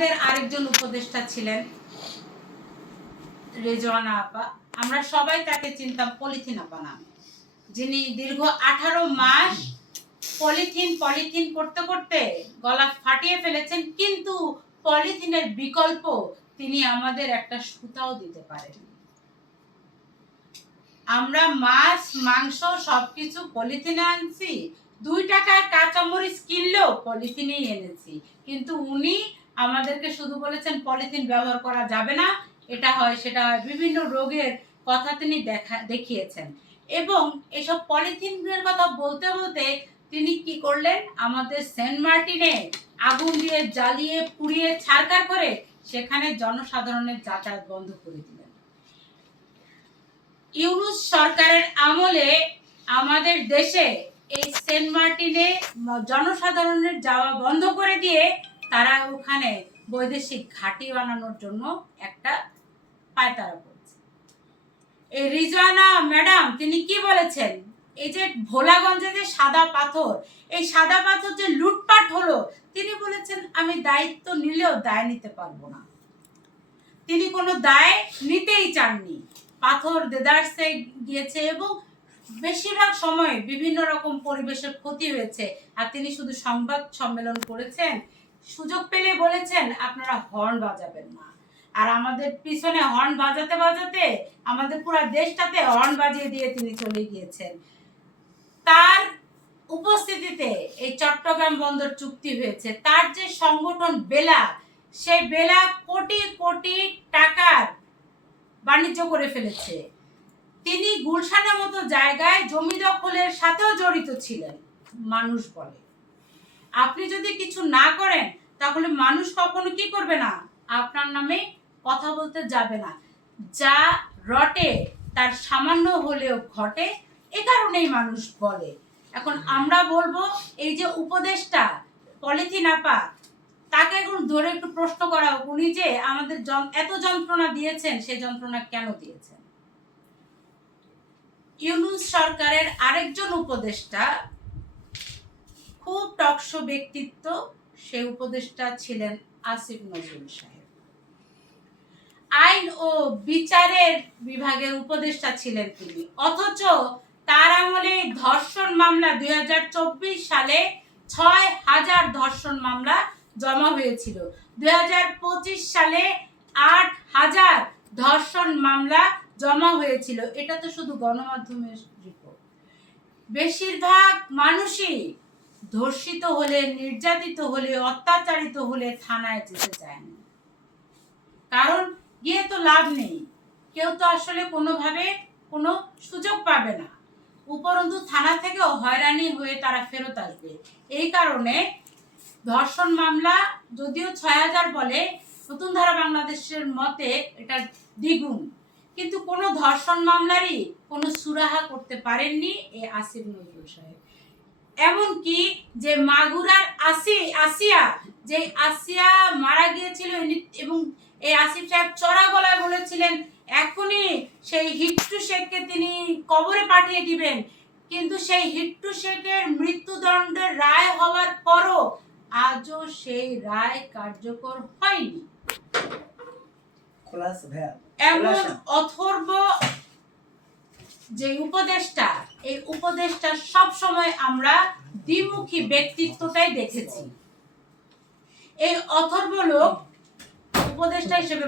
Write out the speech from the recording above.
আমাদের আরেকজন উপদেষ্টা ছিলেন রেজওয়ানা আপা, আমরা সবাই তাকে চিনতাম পলিথিন আপা নামে, যিনি দীর্ঘ 18 মাস পলিথিন করতে করতে গলা ফাটিয়ে ফেলেছেন, কিন্তু পলিথিনের বিকল্প তিনি আমাদের একটা সুতাও দিতে পারেন। আমরা মাছ মাংস সবকিছু পলিথিনে আনছি, 2 টাকার কাঁচামরিচ কিনলেও পলিথিনেই এনেছি, কিন্তু উনি আমাদেরকে শুধু বলেছেন পলিথিন ব্যবহার করা যাবে না, এটা হয় সেটা হয়, বিভিন্ন রোগের কথা তিনি দেখিয়েছেন। এবং এসব পলিথিনের কথা বলতে বলতে তিনি কি করলেন, আমাদের সেন্ট মার্টিনে আগুন দিয়ে জ্বালিয়ে পুড়িয়ে ছারখার করে সেখানে জনসাধারণের যাতায়াত বন্ধ করে দিলেন। ইউনূস সরকারের আমলে আমাদের দেশে এই সেন্ট মার্টিনে জনসাধারণের যাওয়া বন্ধ করে দিয়ে তারা ওখানে বৈদেশিক ঘাঁটি বানানোর জন্য একটা পায়তারা করছে। এই রিজওয়ানা ম্যাডাম তিনি কি বলেছেন, এই যে ভোলাগঞ্জে যে সাদা পাথর, এই সাদা পাথর যে লুটপাট হলো, তিনি বলেছেন আমি দায়িত্ব নিলেও দায় নিতে পারবো না। তিনি কোনো দায় নিতেই চাননি। পাথর দেদারসে গিয়েছে এবং বেশিরভাগ সময় বিভিন্ন রকম পরিবেশের ক্ষতি হয়েছে, আর তিনি শুধু সংবাদ সম্মেলন করেছেন, সুযোগ পেলে বলেছেন আপনারা হর্ন বাজাবেন না, আর আমাদের পিছনে হর্ন বাজাতে বাজাতে আমাদের পুরো দেশটাতে হর্ন বাজিয়ে দিয়ে তিনি চলে গিয়েছেন। তার উপস্থিতিতে এই চট্টগ্রাম বন্দর চুক্তি হয়েছে। তার যে সংগঠন বেলা, সেই বেলা কোটি কোটি টাকার বাণিজ্য করে ফেলেছে। তিনি গুলশানের মতো জায়গায় জমি দখলের সাথেও জড়িত ছিলেন। মানুষ বলে আপনি যদি কিছু না করেন তাহলে মানুষ কখনো কি করবে না, আপনার নামে কথা বলতে যাবে না। যা রটে তার সামান্য হলেও ঘটে, এ কারণেই মানুষ বলে। এখন আমরা বলবো এই যে উপদেষ্টা পলিথিন আপা, তাকে এখন ধরে একটু প্রশ্ন করা হোক, উনি যে আমাদের এত যন্ত্রণা দিয়েছেন, সে যন্ত্রণা কেন দিয়েছেন? ইউনূস সরকারের আরেকজন উপদেষ্টা খুব টকশো ব্যক্তিত্ব, সে উপদেষ্টা ছিলেন আসিফ নজরুল সাহেব। আইন ও বিচারের বিভাগের উপদেষ্টা ছিলেন তিনি, অথচ তার আমলে ধর্ষণ মামলা 2024 সালে 6000 ধর্ষণ মামলা জমা হয়েছিল। 2025 সালে 8000 ধর্ষণ মামলা জমা হয়েছিল। এটা তো শুধু গণমাধ্যমের রিপোর্ট। বেশিরভাগ মানুষই ধর্ষিত হলে, নির্যাতিত হলে, অত্যাচারিত হলে থানায় যেতে চায় না, কারণ গিয়ে তো লাভ নেই, কেউ তো আসলে কোনোভাবে কোনো সুযোগ পাবে না, উপরন্তু থানা থেকেও হয়রানি হয়ে তারা ফেরত আসবে। এই কারণে ধর্ষণ মামলা যদিও 6000 বলে, নতুন ধারা বাংলাদেশের মতে এটা দ্বিগুণ, কিন্তু কোনো ধর্ষণ মামলারই কোনো সুরাহা করতে পারেননি এই আসিফ নজরুল সাহেব। এমনকি যে মাগুরার আসিয়া মারা গিয়েছিল এবং এই আসিফ সাহেব চড়া গলায় বলেছিলেন এখনই সেই হিট্টু শেখকে তিনি কবরে পাঠিয়ে দিবেন, কিন্তু সেই হিট্টু শেখের মৃত্যুদণ্ডের রায় হওয়ার পরও আজও সেই রায় কার্যকর হয়নি। এমন অথর্ব যে উপদেষ্টা, এই উপদেষ্টা সব সময় আমরা দ্বিমুখী ব্যক্তিত্বটাই দেখেছি। এই অথর্ব লোক উপদেষ্টা হিসেবে